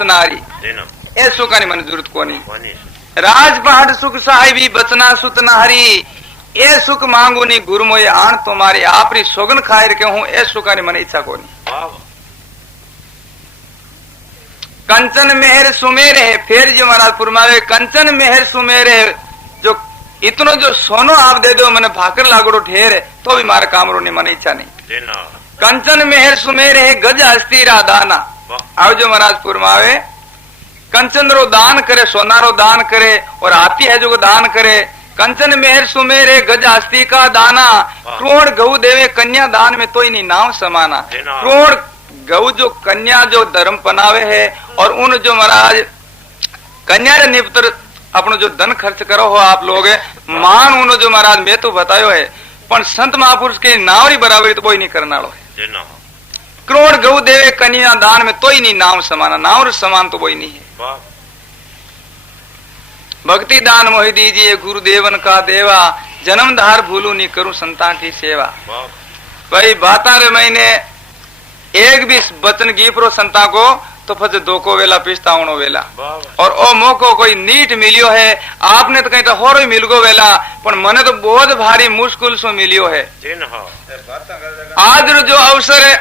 सुत नारी ए सुख की मन जरूरत कोनी। राज पहाड़ सुख साहिबी बचना सुत नारी ए सुख मांगू नी गुरु मोए आन तुम्हारी आपरी सोगन खायर के हूं ए सुख की मन इच्छा कोनी। कंचन मेहर सुमेर है फिर जो महाराज फरमावे कंचन मेहर सुमेर है जो इतनो जो सोनो आप दे दो मैंने भाकर लागड़ो ढेर तो भी मारे कामरो ने मन इच्छा नहीं। कंचन मेहर सुमेर है गज हस्ती रा दाना आओ जो महाराज फरमावे कंचन रो दान करे सोना रो दान करे और हाथी है जो दान करे। कंचन मेहर सुमेरे गज हस्ती का दाना क्रोड़ गऊ देवे कन्या दान में तो ही नहीं नाम समाना। क्रोड़ गऊ जो कन्या जो धर्म पनावे है और उन जो महाराज कन्या रे निपतर अपनो जो धन खर्च करो हो आप लोग मान उन जो महाराज मैं तो बतायो है पण संत महापुरुष के नावरी बराबरी तो कोई नहीं करना है। करोड़ गऊ देवे कन्या दान में तो ही नहीं नाम समाना नाम समान तो कोई नहीं है। भक्ति दान मोहि दीजिए गुरुदेवन का देवा जन्मधार भूलू नहीं करूं संतान की सेवा। भाई बाता रे महीने एक भी बचन गीपरो संता को तो फज दो को वेला पिस्ता उनो वेला और ओ मोको कोई नीट मिलियो है आपने तो कहीं तो होरो ही मिल गो वेला पर मने तो बहुत भारी मुश्किल सो मिलियो है। आज जो अवसर है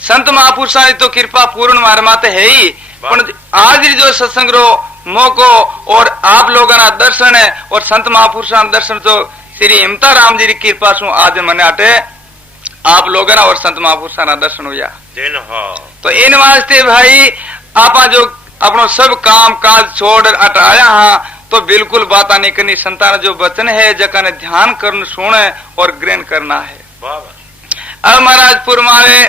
संत महापुरुषा तो कृपा पूर्ण मार माते है ही पर आज जो सत्संग रो मोको और आप लोगों ना दर्शन है और संत महापुरुषा दर्शन तो श्री हिमता राम जी की कृपा सु आज मने आटे आप लोगों और संत महापुरुषा ना दर्शन हुआ। तो इन वास्ते भाई आप जो अपनो सब काम काज छोड़ हटाया हाँ तो बिल्कुल बात नहीं करनी संतान जो वचन है जका ने ध्यान करना सुने और ग्रहण करना है। अब महाराज फरमावे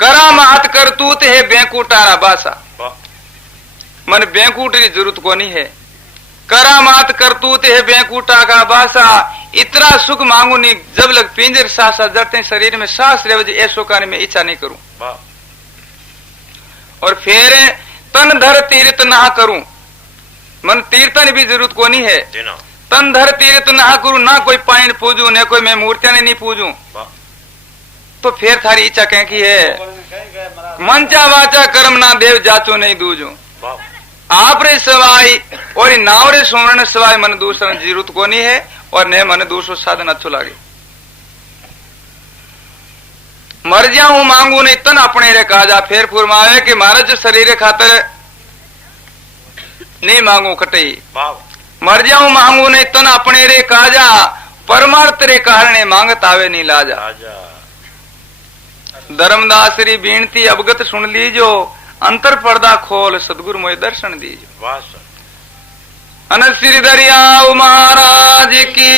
करा मात करतूत है बैंकूटारा बासा मन बैंकूट की जरूरत को नहीं है। करा मात करतूत है बैंकूटा का बासा इतना सुख मांगू नहीं जब लग पिंजर सांस जड़ते शरीर में सांस ले ऐसो करने में इच्छा नहीं करूं और फिर तन धर तीर्थ ना करूं मन तीर्थन भी जरूरत को नहीं है। तन धर तीर्थ ना करूं ना कोई पाइन पूजू न कोई मैं मूर्तियां नहीं पूजू तो फिर थारी इच्छा कह की है मंचा वाचा कर्म ना देव जाचो नहीं दूजू आप रे सवाई और नाव रे सुवर्ण सवाई मन दूसरा जरूरत को नहीं है और न मन दूसरो साधन अच्छो लागे। मर जाऊं मांगू नहीं तन अपने रे काजा फिर फुरमावे कि महाराज शरीर खातर नहीं मांगू कटई मर जाऊं मांगू नहीं तन अपने रे काजा परमार्थ रे कारण मांगत आवे नहीं लाजा। धर्मदास री बीनती अवगत सुन लीजो अंतर पर्दा खोल सदगुरु मोए दर्शन दीजो। अनंत श्री दरियाव महाराज की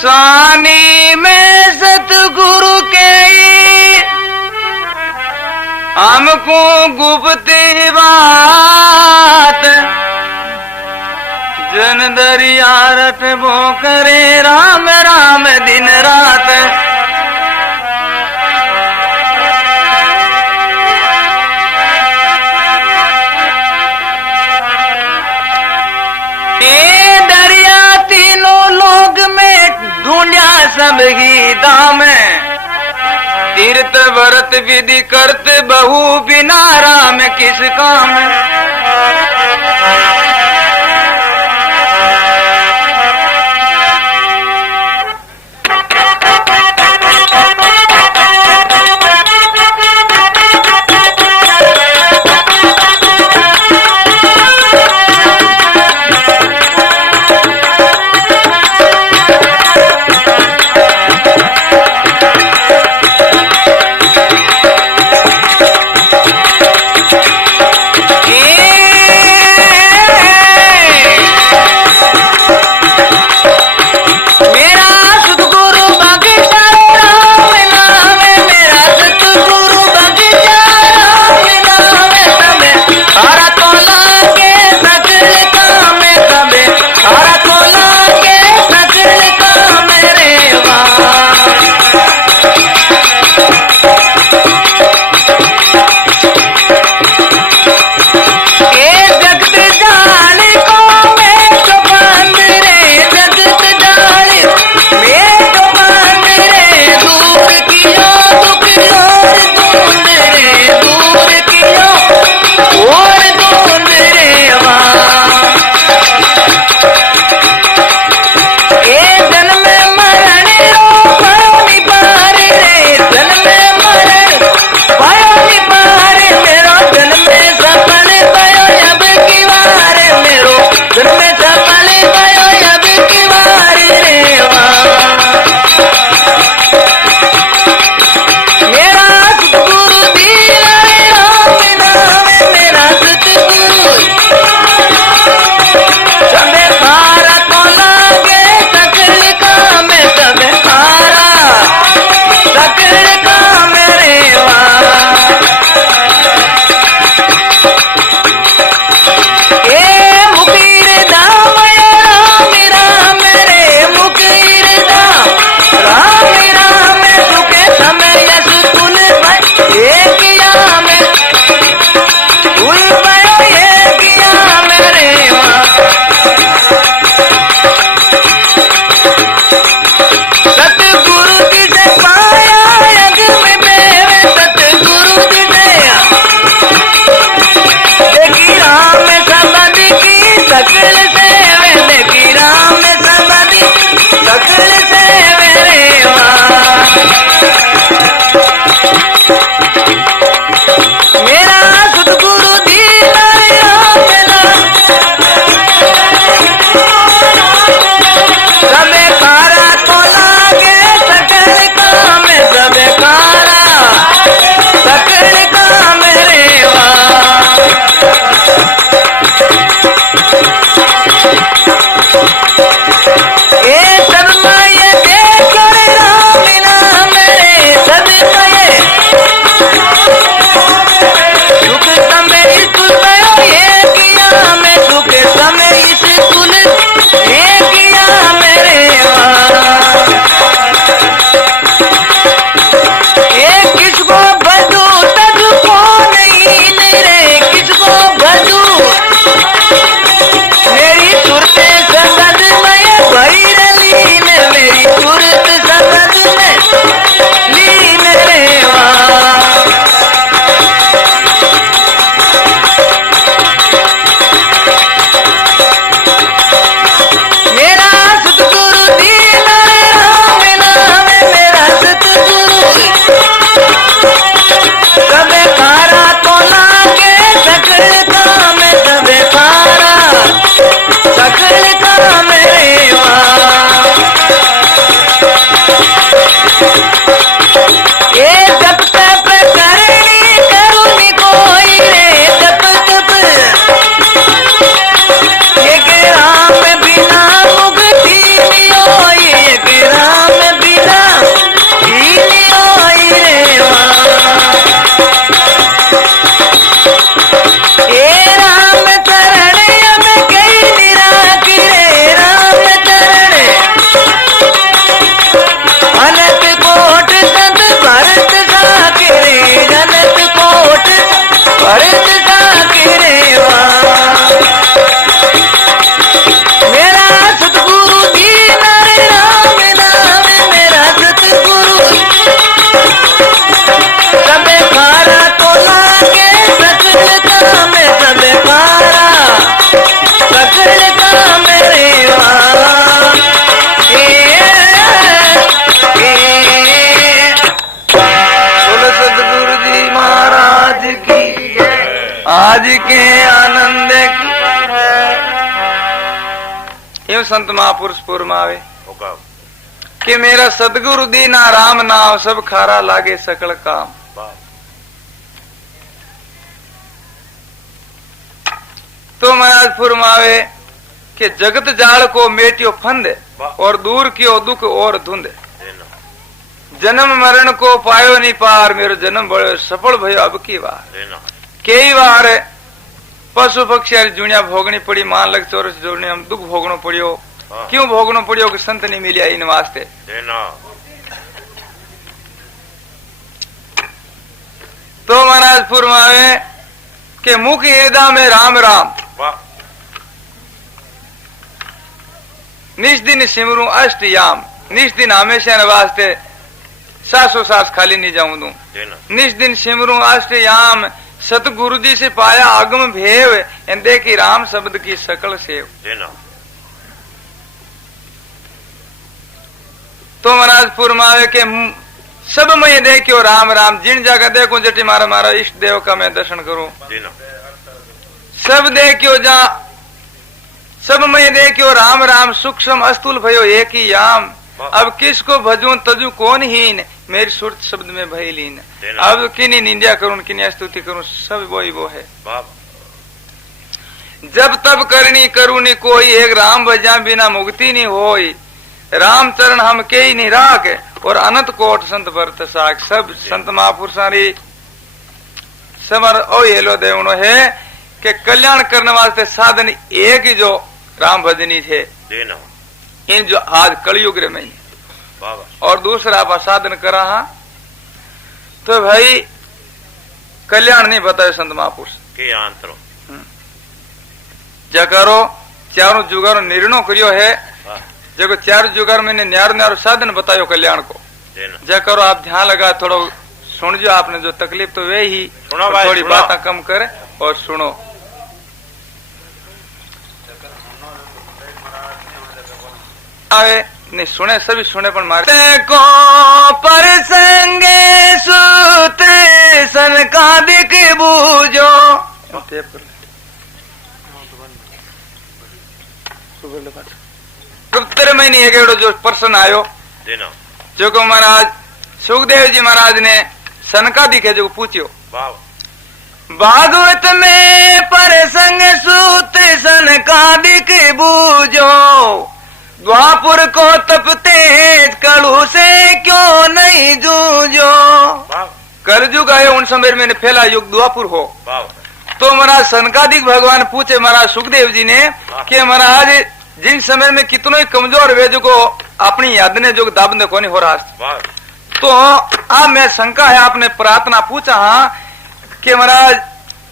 स्वानी में सतगुरु के हमको गुप्त बात जन दरिया रट वो करे राम राम दिन रात। ये दरिया तीनों लोग में ढूंढा सब ही दाम तीर्थ व्रत विधि करते बहु बिना राम किस काम। आज के आनंद यूं संत महापुरुष पुरमावे कि मेरा सदगुरु दीना राम नाम सब खारा लागे सकल काम। तो महाराज फुरमावे कि जगत जाल को मेटियो फंद और दूर कियो दुख और धुंध। जन्म मरण को पायो नहीं पार मेरो जन्म बड़ो सफल भयो अब की बार। कई बार पशु पक्षी जुनिया भोगनी पड़ी मान लग चोरस जोड़ने हम दुख भोगनो पड़ियो। क्यों भोगनो पड़ियो कि संत नहीं मिलिया इन वास्ते। तो महाराज फुरमावे के मुख हृदय में राम राम निज दिन सिमरू अष्ट याम। निज दिन हमेशा वास्ते सासो सास खाली नहीं जाऊं दू। निज दिन सिमरू अष्ट याम सतगुरु जी से पाया आगम भेव देखी राम शब्द की सकल सेव। तो महाराज फुरमावे के सब मैं देखियो राम राम। जिन जगह देखो जटी मारा मारा इष्ट देव का मैं दर्शन करूं। सब देखियो जा सब मैं देखियो राम राम सूक्ष्म अस्तुल भयो एक ही याम। अब किसको भजूं तजू कौन हीन मेरी सुरत शब्द में भय लीन। अब किन्हीं निंदा करूं किन्हीं स्तुति करूं सब वो है। जब तब करनी करूं नी कोई एक राम भजा बिना मुक्ति नहीं होई। राम चरण हम के ही नहीं राख और अनंत कोट संत भरत साख। सब संत महापुरुषारी समर ओ येलो देवनो है कि कल्याण करने वास्ते साधन एक ही जो राम भजनी थे इन जो आज कलयुग में और दूसरा आप साधन करा। हाँ तो भाई कल्याण नहीं बताए संत महापुरुष के आंतरो जकरो चारों जुगारो निर्णय करियो है। जब चार जुगार मैंने न्यारो न्यारो साधन बतायो कल्याण को जकरो आप ध्यान लगा थोड़ा सुन जो आपने जो तकलीफ तो वे ही थोड़ी बातें कम करे और सुनो। आवे नहीं सुने सभी सुने पर मारे को परसंगे सूत्र सन का दिख बूझो। उत्तर महीने एक जो पर्सन आयो जो को महाराज सुखदेव जी महाराज ने सनका दिखे जो पूछियो भागवत में परसंग सूत्र सन का दिख बूझो। द्वापुर को तपते कड़ू से क्यों नहीं जूझो। कलयुग आयो उन समय मैंने फैला युग द्वापुर हो। तो महाराज सनकादिक भगवान पूछे महाराज सुखदेव जी ने कि महाराज जिन समय में कितनों ही कमजोर वे जो को अपनी याद ने जो दाबने को नहीं हो रहा। तो अब मैं शंका है आपने प्रार्थना पूछा हाँ कि महाराज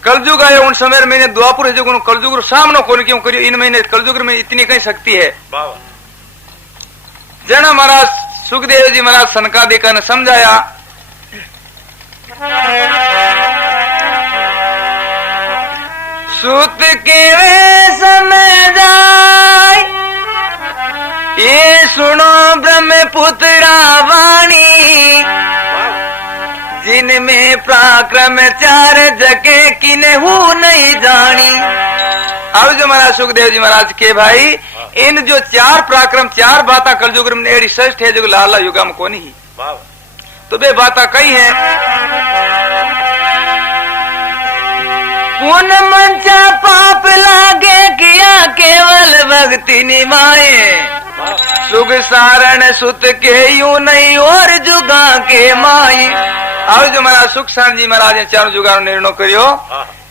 कलयुग आयो उन समय मैंने द्वापुर जो कलयुग सामने कौन क्यों करियो। इन महीने कलयुग में इतनी कहीं शक्ति है। जना महाराज सुखदेव जी महाराज सनकादिका ने समझाया सूत के वे समझाई ये सुनो ब्रह्मपुत्रा वाणी जिनमें पराक्रम चार जगे किन्हू नहीं जानी। अब जो महाराज सुखदेव जी महाराज के भाई इन जो चार पराक्रम चार बातें कलयुग में एड़ी श्रेष्ठ है जो लाला युगा में को नहीं। तो वे बातें कई है पुन मंचा पाप लागे किया केवल भक्ति निभाए। सुख सारण सुत के यूं नहीं और जुगा के माई। अब जो महाराज सुख सारण जी महाराज ने चारों जुगार निर्णय करियो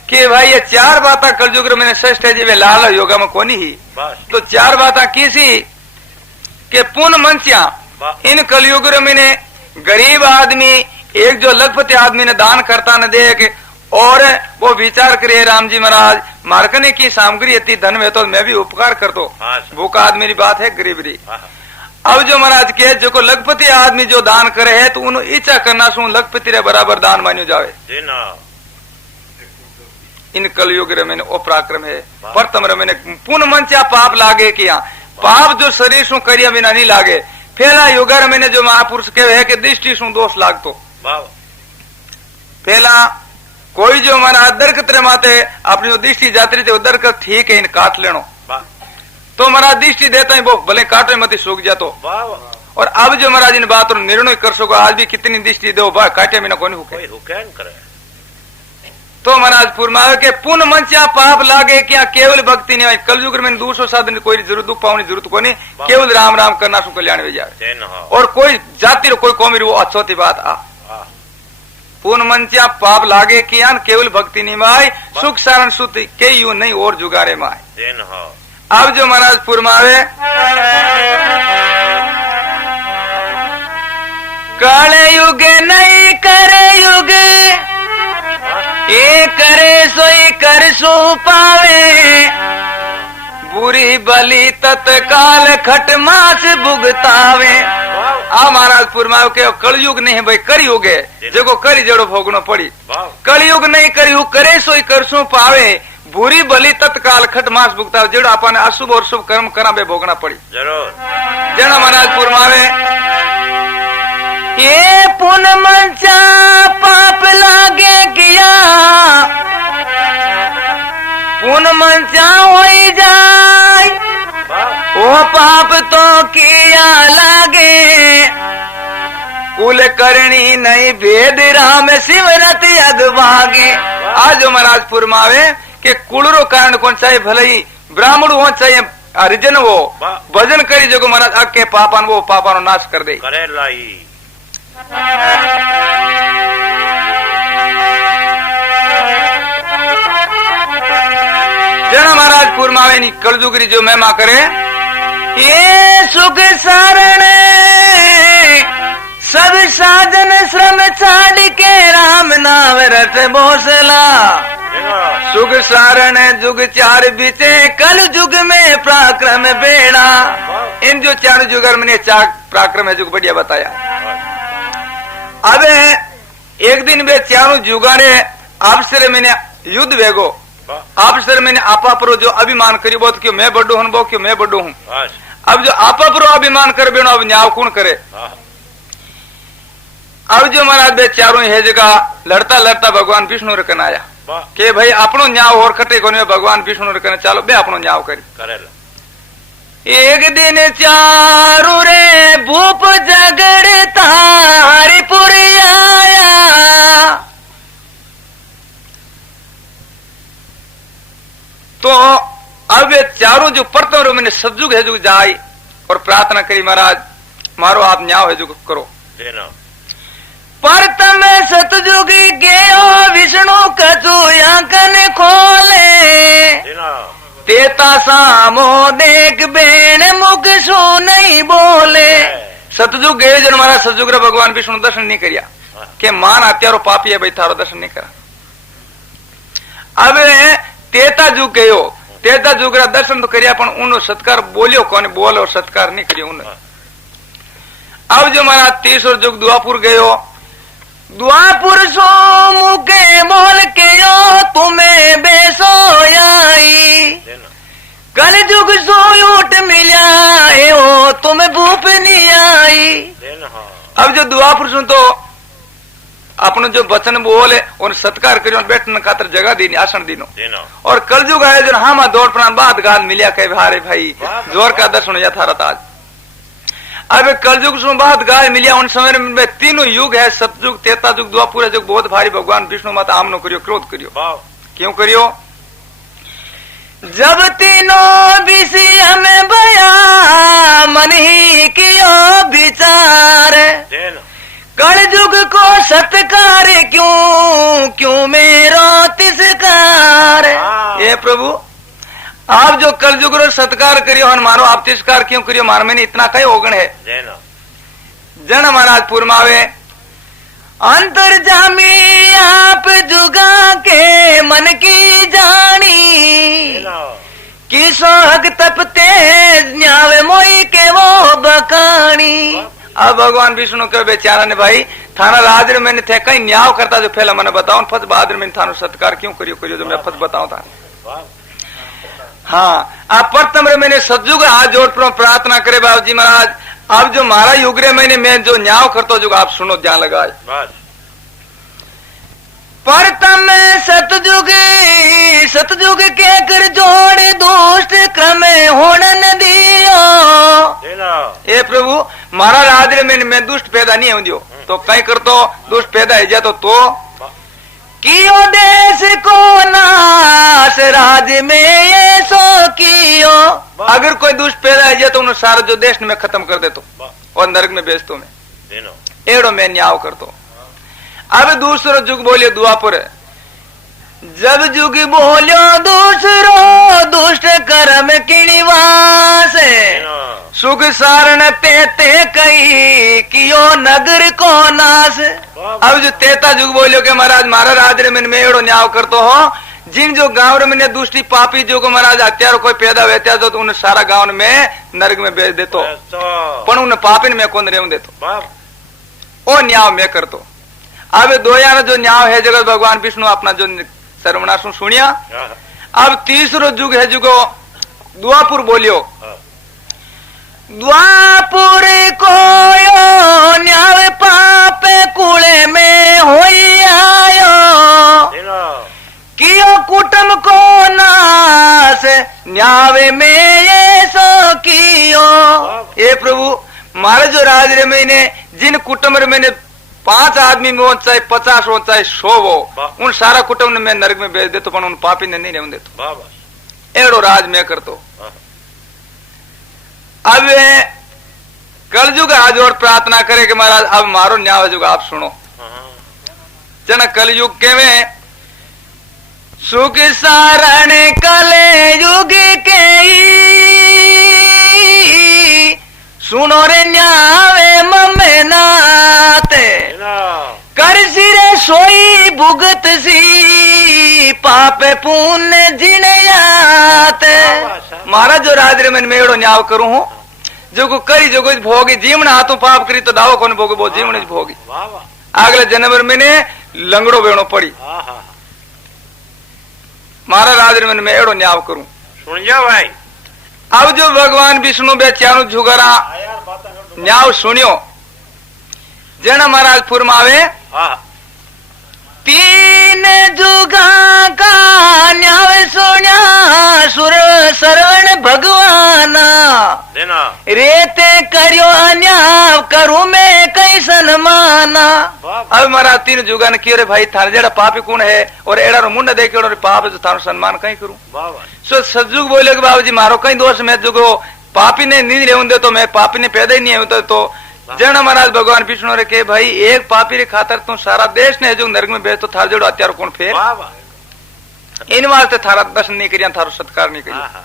कि भाई ये चार बातें कलयुग में श्रेष्ठ है जी वे लाल योगा में कोनी ही। तो चार बातें किसी के पुन मंचा इन कलयुग में गरीब आदमी एक जो लखपति आदमी ने दान करता न देख और वो विचार करे राम जी महाराज मारकने की सामग्री इतनी धन में तो मैं भी उपकार कर दो। भूखा आदमी की बात है गरीबरी। अब जो महाराज के जो को लखपति आदमी जो दान करे है तो उन्हें इच्छा करना सु लखपति रे बराबर दान मान्यो जावे। इन कलयुग रे मैंने अपराक्रम है प्रथम रे मैंने पुन मंचा पाप लागे किया। पाप जो शरीर सु करिया बिना नहीं लागे। पहला युगर मैंने जो महापुरुष कहे है कि दृष्टि सु दोष लागतो। पहला कोई जो महाराज दरखत रे माते अपनी जो दृष्टि जाती थी वो दरखत ठीक है इन काट लेनो तो महाराज दृष्टि देता है वो भले काटे मत सूख जातो। और अब जो महाराज इन बातों निर्णय कर सको आज भी कितनी दृष्टि दो भाई काटे में ना कोई हुके तो महाराज फरमावे के पुन मंचा पाप लागे क्या केवल भक्ति नहीं कलयुग में दूसरो साधन कोई जरूरत पाने जरूरत को नहीं केवल राम राम करना सु कल्याण वे जाए और कोई जाति रो कोई कौमी वो अच्छोती बात आ पुन मंचा पाप लागे किया केवल भक्ति नहीं माय सुख सारण सुत के यू नहीं और जुगारे माय। अब जो महाराज फरमावे काले युग नहीं करे युग ये करे सोई कर सो पावे बुरी बलि तत्काल खट मास भुगतावे। आ महाराज फरमावे के कलयुग नहीं भाई कलयुग है जो करी जड़ो भोगनो पड़ी कलयुग नहीं कलयुग करे सोई कर सो पावे बुरी बलि तत्काल खट मास भुगतावे जेड़ो अपन अशुभ और शुभ कर्म करा बे भोगना पड़ी जरूर जना महाराज फरमावे ये पुन मंचा पाप लागे किया पुन मंचा हो जाए वो पाप तो किया लागे कुल करनी नहीं भेद राम शिवरत अगवागे। आज महाराज फरमावे के कुलरो कारण कौन चाहिए भले ही ब्राह्मण हो चाहिए हरिजन वो भजन करी जो महाराज अके पापान वो पापानो नाश कर दे करे लाई। जना महाराज फरमावे नी कलजुगरी जो महिमा करे ये सुख सारण सब साधन श्रम छाड़ के राम नाम रट भोसला सुख सारण जुग चार बीते कल युग में पराक्रम बेड़ा। इन जो चार जुगर मैंने चार पराक्रम है जो बढ़िया बताया। अब एक दिन वे चारों जुगारे आपसे मैंने युद्ध वेगो आपसे मैंने आपा पर जो अभिमान करी बहुत क्यों मैं बड़ो हूं क्यों मैं बड़ो हूं। अब जो आपा पर अभिमान कर बेनो अब न्याय कौन करे। अब जो महाराज बे चारों है जगह लड़ता लड़ता भगवान विष्णु रकन आया के भाई अपनो न्याय और कटे को भगवान विष्णु रकन चालो बे अपनो न्याय करी। एक दिन चारू रे भूप झगड़ता हरिपुर आया तो अब वे चारों जो परतों मैंने सतयुग है जो जाई और प्रार्थना करी महाराज मारो आप न्याय है जो करो। परतम सतयुग गयो विष्णु कछु आंकन खोले तेता सामो देख बेन मुख सो नहीं बोले। सतयुग गए जन हमारा सतयुग भगवान विष्णु दर्शन नहीं करिया के मान अत्यारो पापी है भाई थारो दर्शन नहीं करा। अब तेता जुग गयो तेता जुग दर्शन तो करिया पण उन सत्कार बोलियो कौन बोल और सत्कार नहीं करियो उन। अब जो हमारा तीसरो जुग द्वापुर गयो द्वापुर सो मुके बोल के यो तुम्हें बेसो आई कल जुग सो ऊट मिला हो तुम्हें भूप नहीं आई। अब जो द्वापुर सो तो अपनो जो वचन बोले और सत्कार करियो बैठने खातर जगह देनी आसन दीनो और कलयुग आए जो हाँ दौड़ प्राण बाद गाल मिलिया कहे भारे भाई जोर का दर्शन यथारथ आज। अब कलयुग से बाद गाय मिलिया उन समय में तीनों युग है सतयुग तेता युग द्वापुर युग बहुत भारी भगवान विष्णु माता आमनो करियो क्रोध करियो क्यों करियो जब तीनों विषय में बया मन ही कियो विचार कल युग को सत्कार क्यों क्यों मेरो तिरस्कार। ये प्रभु आप जो कल युग सत्कार करियो हन मारो आप तिरस्कार क्यों करियो मार मैंने इतना कई ओगण है जन महाराज फरमावे अंतर जामी आप जुगा के मन की जानी किसो हक तपते न्यावे मोई के वो बकानी। अब भगवान विष्णु के बेचारा ने भाई थाना राज मैंने थे कहीं न्याय करता जो पहला मैंने बताओ फस बाद मैंने थानो सत्कार क्यों करियो करियो जो मैं फस बताऊं था। हाँ आप प्रथम रे मैंने सतयुग हाथ जोड़ प्रार्थना करे बाबू जी महाराज अब जो मारा युग रे मैंने मैं जो न्याय करता जो आप सुनो ध्यान लगाए प्रथम सतयुग सतयुग के कर जोड़ दुष्ट क्रम होने दियो। ए प्रभु मारा राज में दुष्ट पैदा नहीं हो दियो तो कहीं कर तो दुष्ट पैदा है जातो तो कियो देश को नाश राज में ये सो कियो। अगर कोई दुष्ट पैदा है जाए तो उन्हें सारा जो देश में खत्म कर दे तो और नरक में बेच तो मैं एड़ो में न्याय कर तो। अब दूसरो जुग बोलियो द्वापर जब जुग बोलियो दूसरो दुष्ट कर्म किणिवास सुख सारण ते कही कियो नगर को नाश। अब जो तेता जुग बोलियो के महाराज मारा राज में एड़ो न्याय कर तो हो जिन जो गांव में दुष्टि पापी जो को महाराज हत्यारो कोई पैदा वेत्या तो उन्हें सारा गांव में नरक में बेच देतो पण उन्हें पापी में कौन रेव देतो ओ न्याय में कर तो। अब दोयाना जो न्याय है जगत भगवान विष्णु अपना जो सर्वनाश सुनिया। अब तीसरो जुग है जुगो द्वापुर बोलियो द्वापुर को न्याय पाप कूड़े में होई आयो कियो कुटुंब को नाश न्याय में ये सो कियो। ये प्रभु मारे जो राज में जिन कुटुंब में 5 आदमी में हो चाहे 50 हो चाहे 100 हो उन सारा कुटुंब में नरक में भेज दे तो उन पापी ने नहीं रहने देते एड़ो राज में कर तो। अब कलयुग आज और प्रार्थना करे कि महाराज अब मारो न्याय जुग आप सुनो जना कलयुग के में सुख सारण कले युग के सुनो रे न्यावे ममे नाते कर सिरे सोई भुगत सी पाप पुण्य जिणयाते। महाराज जो राज मन में एड़ो न्याव करूं हूं जो को करी जो कुछ भोगी जीवन हाथों पाप करी तो दावो कौन भोगी वो जीवन भोगी अगले जन्म में ने लंगड़ो बेणो पड़ी मारा राज मन में एड़ो न्याव करूं सुन जाओ भाई। अब जो भगवान विष्णु बेचानु जुगरा न्याव सुनियो जना महाराज फुरमावे 3 जुगा का न्याय सुनिया सुर सरवण भगवाना रेते करियो अन्याय करूं मैं कैसन माना। अब महाराज 3 जुगा ने कियो रे भाई थारे जेड़ा पापी कौन है और एड़ा रो मुंड देखे और पाप जो थारो सम्मान कहीं करूं सो सजुग बोले कि बाबूजी मारो कहीं दोष मैं जुगो पापी ने नहीं रहूं दे तो मैं पापी ने पैदा ही नहीं होता तो जन महाराज भगवान विष्णु रे के भाई एक पापी रे खातर तू सारा देश ने जो नरक में भेज तो थार जोड़ो हत्यारो कौन फेर इन वास्ते थारा दर्शन नहीं करिया थारो सत्कार नहीं करिया।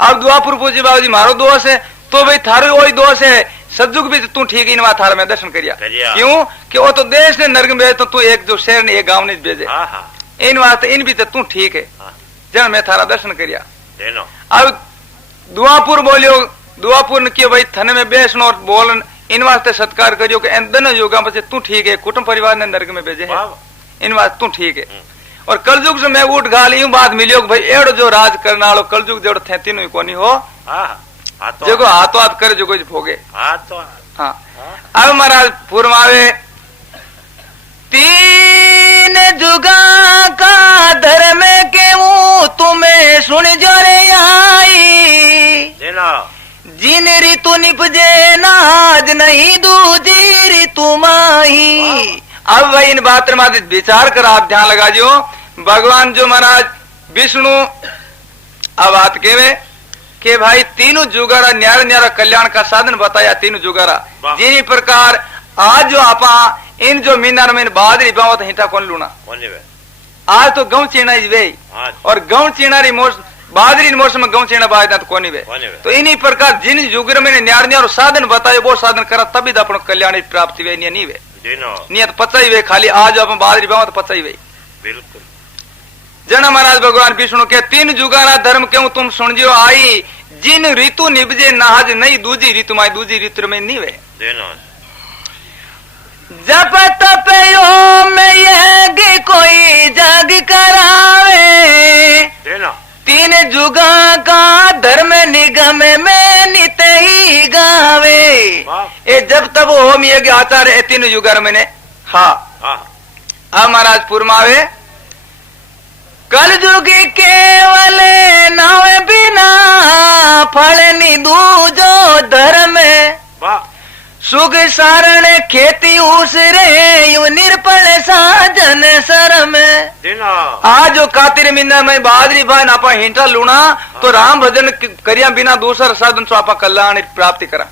अब द्वापुर पूजी बाबूजी मारो दोष है तो भाई थारो वही दोष है सजुग भी तू ठीक इन वहां थारा में दर्शन करिया क्यों कि वो तो देश ने नरक में भेज तो तू एक जो शहर ने एक गाँव ने भेजे इन वास्ते इन भी तू ठीक है जन मैं थारा दर्शन करिया। अब दुआपुर बोलियो दुआपुर ने कियो भाई थने में बेसनो और बोलन इन वास्ते सत्कार करियो कि इन दोनों योगा बच्चे तू ठीक है कुटुंब परिवार ने नरक में भेजे है इन वास्ते तू ठीक है। और कलयुग से मैं उठ गाल यूं बात मिलियो भाई एड़ो जो राज करना वालो कलयुग जोड़ थे तीनों कोनी हो जो हाथों हाथ करे जो कुछ भोगे हाँ। अब महाराज फुरमावे 3 जुगा का धर्म के वो तुम्हें सुन जो रे आई जिन ऋतु निपजे नाज नहीं दूजी ऋतु माही। अब भाई इन बात में विचार कर आप ध्यान लगा जो भगवान जो महाराज विष्णु अब बात के भाई 3 जुगारा न्यारा न्यारा कल्याण का साधन बताया 3 जुगारा जिन प्रकार आज जो आपा इन जो मीनार में बादरी बावत हिता कौन लूना आज तो गौ चीना वे और गौ चीनारी बादरी मौसम में गौ चीना बाज तो कोनी वे तो इन्हीं प्रकार जिन युग में न्यार न्यार साधन बताए वो साधन करा तभी अपन कल्याण प्राप्ति वे नहीं वे नियत पचाई वे खाली आज अपन बादरी बावत पचाई वे बिल्कुल। जना महाराज भगवान विष्णु के 3 जुगारा धर्म क्यों तुम सुन जो आई जिन ऋतु निभजे नाज नहीं दूजी ऋतु माई दूजी ऋतु में नहीं वे जप तप में यज्ञ कोई जग करावे 3 जुगा का धर्म निगम में नित ही गावे। ये जब तब होम यज्ञ आचार्य 3 जुगार मैंने हाँ अब महाराज फुरमावे कलयुग केवल नाव बिना फल दूजो धर्म सुख सारण खेती उसरे यू निर्पल साजन शरम आज जो कातिर मीना में बहादरी भाई आपा हिंटा लूना तो राम भजन करिया बिना दूसरा साधन सो आपा कल्याण प्राप्ति करा।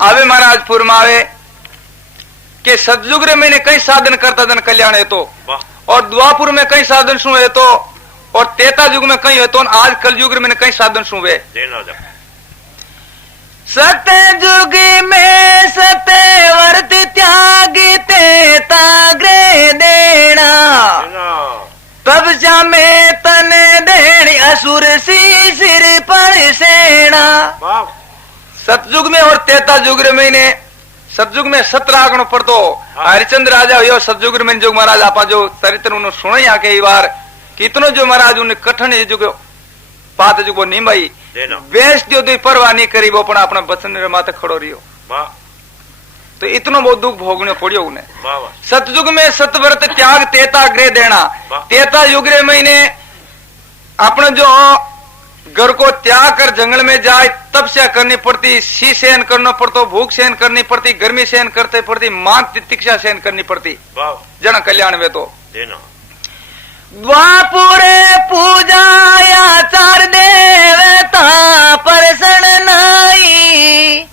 आवे महाराज फुरमावे के सतयुग में मैंने कई साधन करता जन कल्याण है तो और द्वापुर में कई साधन सु है तो और तेता युग में कई है तो आज कल युग में कई साधन सु वे सतयुग में सत्यवर्त त्याग तेताग्रे देना तब जामे तन देणी असुर सी सिर पर सेना। सतयुग में और तेता युग में ने सतयुग में 17 आगणों पर तो हरिचंद्र राजा हो सतयुग में जो महाराज आपा जो चरित्र उन्होंने सुनो यहाँ के बार कितनो जो महाराज उन्हें कठिन जो पात जो निभाई वेश दियो तो परवाह नहीं करी वो अपना अपना बचन माथे खड़ो रहियो तो इतनो बहुत दुख भोगने पड़ियो उन्हें। सतयुग में सतव्रत त्याग तेता ग्रह देना तेता युग रे महीने अपना जो घर को त्याग कर जंगल में जाए तपस्या करनी पड़ती सी सहन करना पड़तो भूख सहन करनी पड़ती गर्मी सहन करते पड़ती मान तितिक्षा सहन करनी पड़ती जना कल्याण में तो द्वापुर पूजाया चार देवता परसण नाई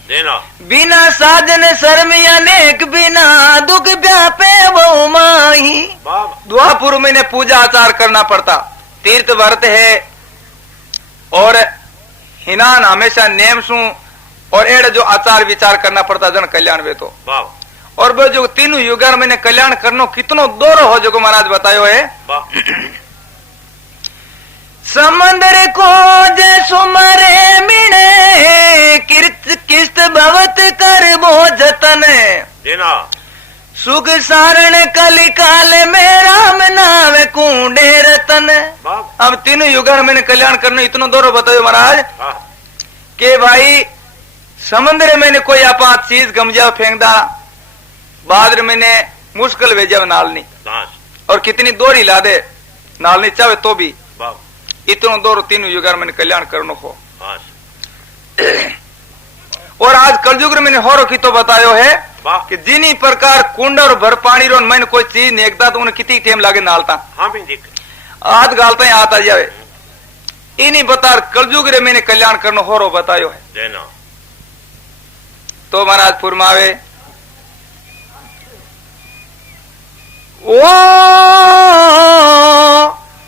बिना साजन शर्म अनेक बिना दुख व्यापे वो माही। द्वापुर में ने पूजा आचार करना पड़ता तीर्थ व्रत है और हिनान हमेशा नेम सु और एड़ जो आचार विचार करना पड़ता जन कल्याण वे तो और वो जो तीनों युगर मैंने कल्याण करनो कितनो दोरो हो जो महाराज बतायो है। समंदर को जे सुमरे मिणे किस्त भवत कर बो जतन सुख सारण कली काल में राम नाम कुंडे रतन। अब तीनों युगर मैंने कल्याण करना इतना दोरो बतायो महाराज के भाई समंदर मैंने कोई आपा चीज गमजा फेंकदा बादर मैंने मुश्किल भेजा नाल नहीं और कितनी दोरी ला दे नाल नहीं चाहे तो भी इतनो दोरो तीनों युगर मैंने कल्याण करनो हो। और आज कलयुग मैंने होरो की तो बतायो है कि जिनी प्रकार कुंड और भर पानी रो मैंने कोई चीज नेकता तो उन्हें कितनी टेम लागे नालता हाथ गालता ही आता जावे इन्हीं बता कलयुग रे मैंने कल्याण करनो होरो बतायो है। तो महाराज फुरमावे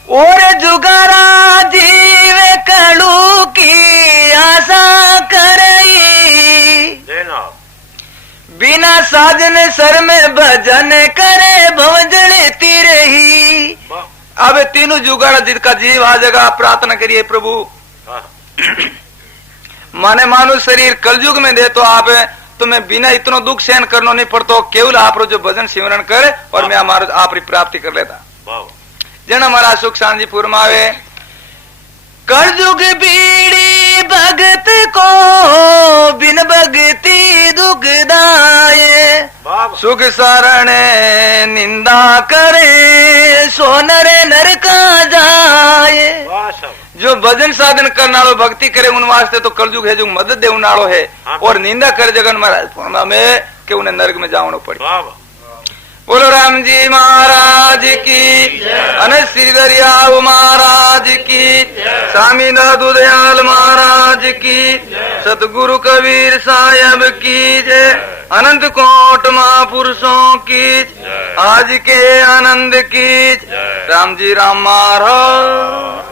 और जुगारा जीव कलू की आशा करई बिना साजन सर में भजन करे भवजड़ती रही। अब तीनों जुगाड़ा जिसका जीव आ जगह प्रार्थना करिए प्रभु माने मानो शरीर कलयुग में दे तो आप तुम्हें बिना इतना दुख सहन करना नहीं पड़ता केवल आप जो भजन सिमरण करे और मैं हमारा आप प्राप्ति कर लेता जना हमारा सुख शांति फुरमावे कलयुग बीड़ी भगत को बिन भगती दुखदाये सुख शरण निंदा करे सोनरे नरका जाए। जो भजन साधन करना भक्ति करे उन वास्ते तो कलयुग है जो मदद दे उनाड़ो है और निंदा करे जगन महाराज में कि उन्हें नरक में जाना पड़े। बोलो राम जी महाराज की अनंत श्री दरियाव महाराज की स्वामी दादू दयाल महाराज की सतगुरु कबीर साहब की जय अनंत कोट महापुरुषों की आज के आनंद की राम जी राम महाराज।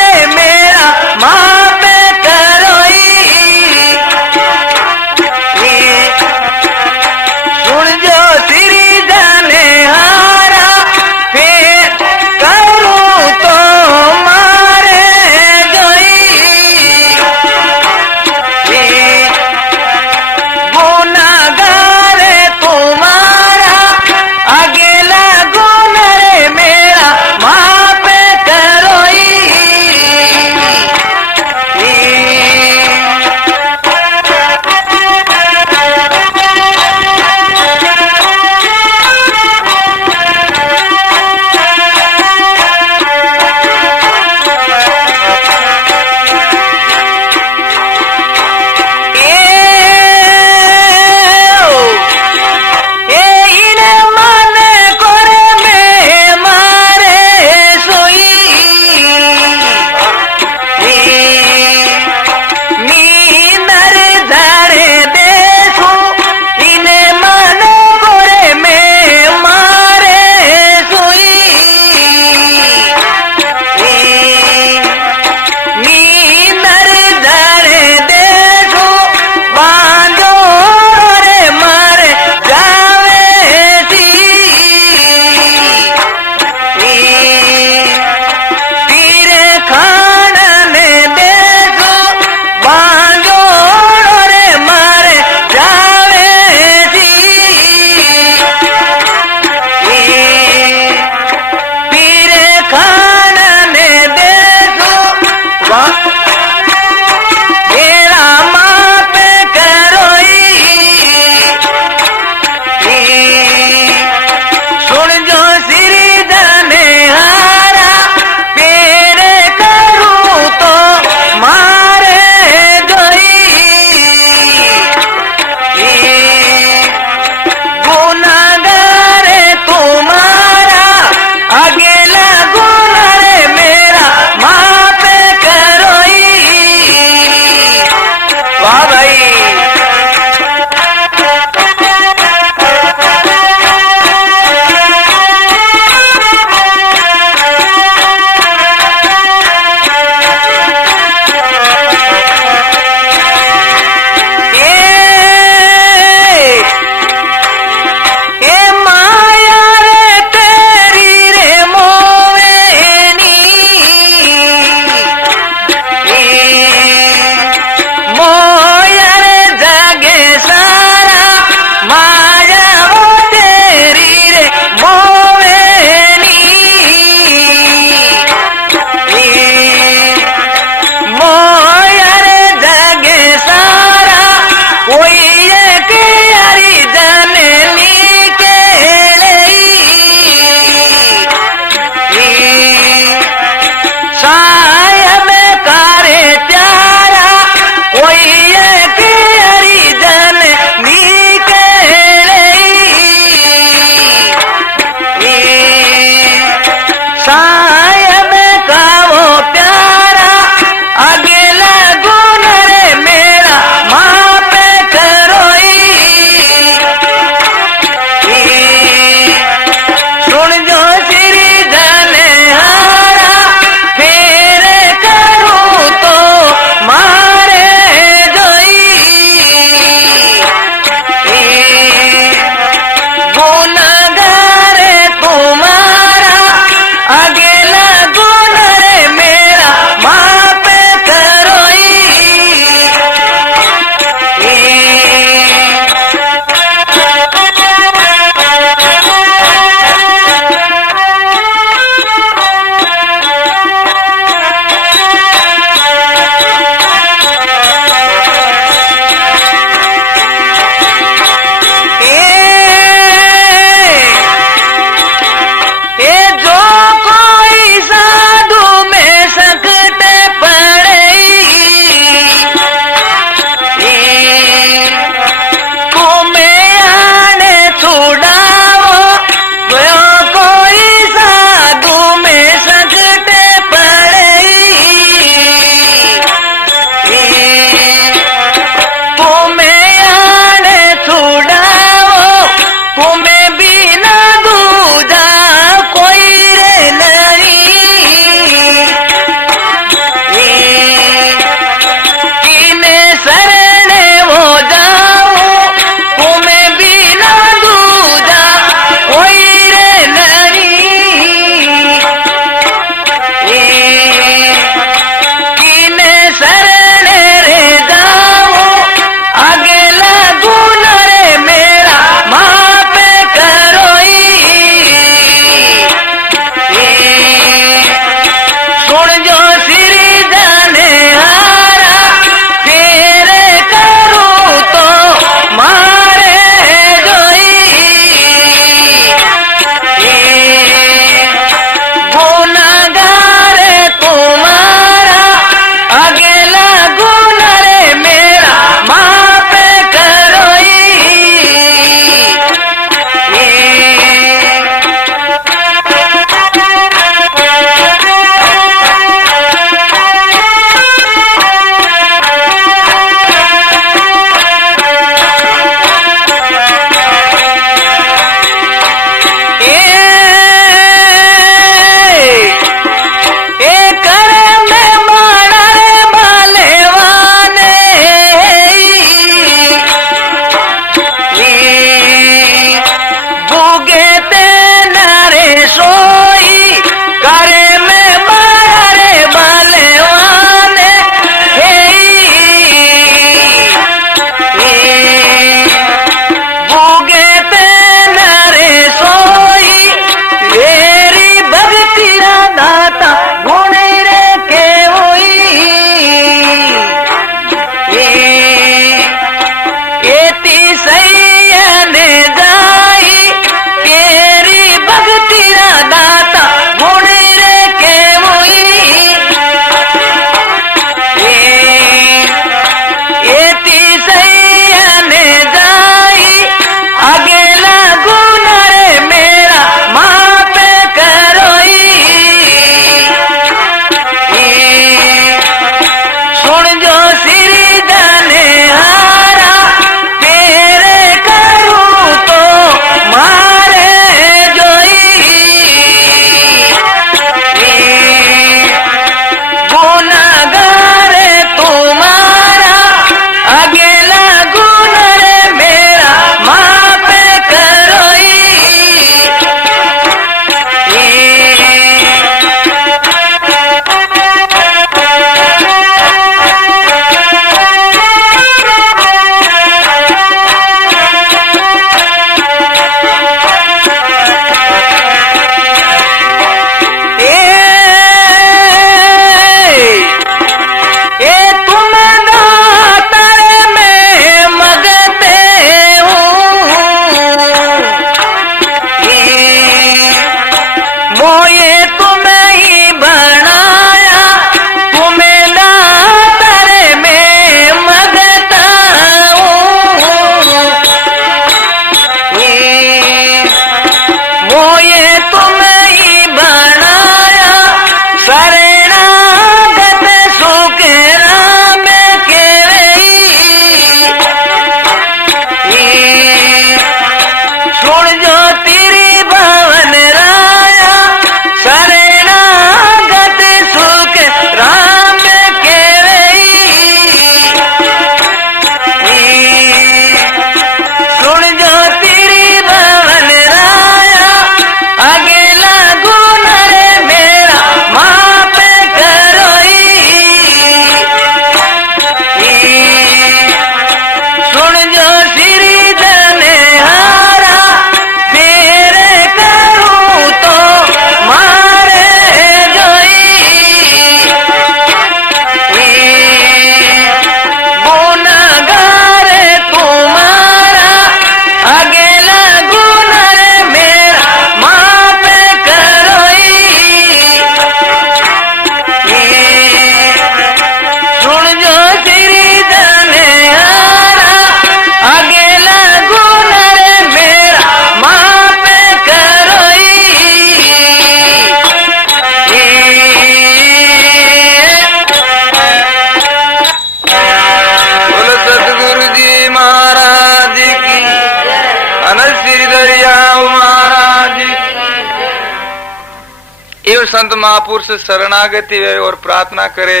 एवं संत महापुरुष शरणागति वे और प्रार्थना करे।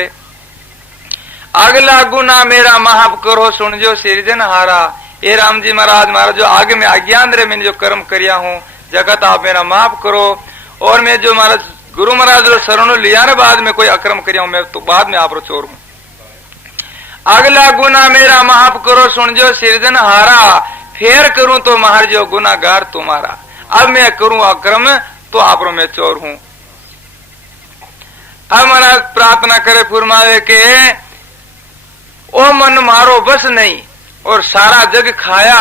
अगला गुना मेरा माफ करो सुन जो सिरजन हारा। ये राम जी महाराज महाराज जो आगे में अज्ञान रे मैंने जो कर्म किया हूँ जगत आप मेरा माफ करो। और मैं जो महाराज गुरु महाराज जो शरणों लिया ने बाद में कोई अक्रम किया हूँ मैं तो बाद में आप चोर हूँ। अगला गुना मेरा माफ करो सुन जो सिरजन हारा। फेर करूं तो महाराज जो गुनागार तुम्हारा। अब मैं करूं अक्रम तो आप मैं चोर हूं। अब महाराज प्रार्थना करे फुरमावे के ओ मन मारो बस नहीं और सारा जग खाया।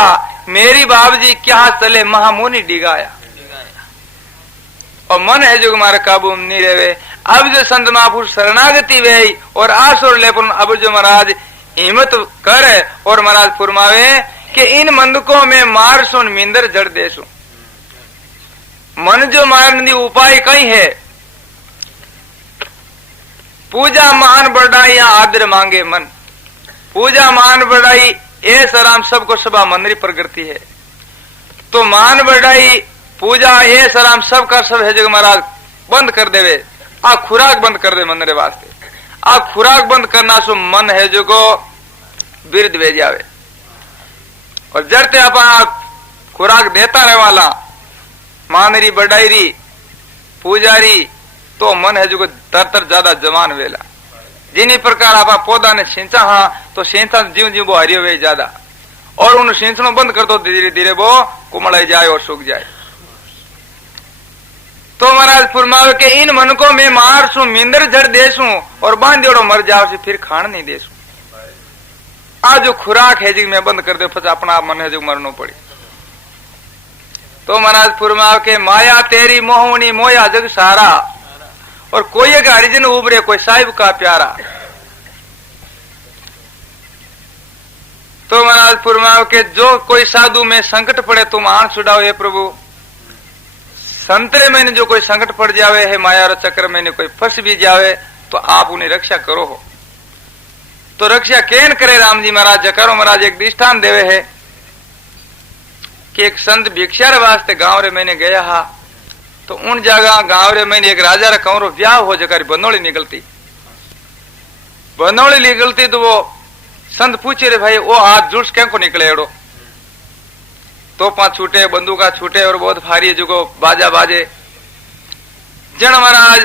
मेरी बाबजी क्या चले महामुनि डिगाया। और मन है जो हमारे काबू में नहीं रहे। अब जो संत महापुरुष शरणागति वे और आसुर लेपुन अब जो महाराज हिम्मत करे और महाराज फुरमावे कि इन मंदकों में मार सुन मिंदर जड़ देसु। मन जो मारने उपाय कई है पूजा मान बढ़ाई या आदर मांगे मन। पूजा मान बढ़ाई ये सराम सबको सभा मंदिर प्रगति है। तो मान बढ़ाई पूजा ये सराम सब का सब है जग महाराज बंद कर देवे। आ खुराक बंद कर दे मंदिर वास्ते। आ खुराक बंद करना सो मन है जो को बिरद भेज जावे। और जड़ते आप खुराक देता रहे वाला मानरी बढ़ाईरी पूजारी तो मन है जो तर ज्यादा जवान वेला। जिन्हीं प्रकार आप पौधा ने सिंचा हाँ तो सिंचा जीव जीव वो हरियो वे ज्यादा। और उन सिंचनों बंद कर दो धीरे धीरे वो कुमड़ाई जाए और सूख जाए। तो महाराज फुरमावे के इन मनकों में मार सू मिंदर जड़ देसू और बांधेड़ो मर जाओ से फिर खान नहीं देसू। आज जो खुराक है जी मैं बंद कर दे फिर अपना आप मन है जो मरनो पड़ी। तो महाराज फुरमावे के माया तेरी मोहनी मोया जग सारा। और कोई एक हरिजन उभरे कोई साहिब का प्यारा। तो महाराज फुरमावे के जो कोई साधु में संकट पड़े तुम आन छुड़ाओ हे प्रभु। संतरे में जो कोई संकट पड़ जावे है माया और चक्र में कोई फंस भी जावे तो आप उन्हें रक्षा करो हो। तो रक्षा केन करे राम जी महाराज जकारो महाराज एक दृष्टान देवे है कि एक संत भिक्षा वास्ते गांव रे मैंने गया हा। तो उन जगह गांव रे मैंने एक राजा रे कौरो ब्याह हो जकार बनोली निकलती तो वो संत पूछे रे भाई वो हाथ जुड़ क्या को निकले एड़ो। तो पांच छूटे बंदूका छूटे और बहुत भारी जो बाजा बाजे। जन महाराज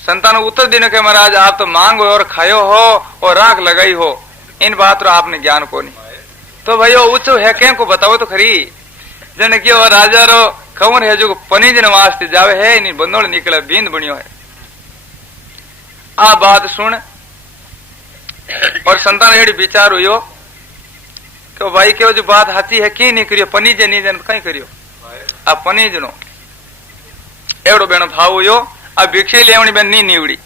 संतान उत्तर देने के महाराज आप तो मांग हो और खायो हो और राख लगाई हो इन बात रो आपने ज्ञान को नहीं। तो भाई उच्च है क्या को बताओ तो खरी। जन क्यों राजा रो खबर है जो पनीजन वास्ते जावे है इन बंदोड़ निकले बींद बनियो है। आ बात सुन और संतान एड़ी विचार हुई तो भाई क्यों जो बात हाथी है की नहीं करियो पनीजे नहीं जन कहीं करियो। आ पनीजनो एवड़ो बेनो भाव हुयो। अब भिक्षा लेवनी बेन नहीं निवड़ी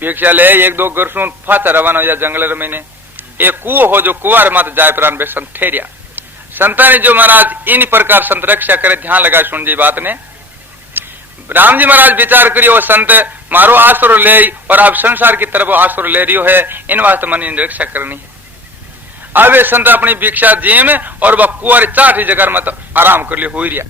भिक्षा ले एक दो गरसू फाचा रवाना हो जा जंगल में एक कुओ हो जो कुआर मत जाए प्राण बे संत ठहरिया। संतान जो महाराज इन प्रकार संत रक्षा करे ध्यान लगा सुन जी बात ने। राम जी महाराज विचार करियो संत मारो आसरो ले और आप संसार की तरफ आसरो ले रियो है इन वास्ते मन इन रक्षा करनी है। अब संत अपनी भिक्षा जी में और वह कुआर चाटी जगह मत आराम कर लियो हुई रिया।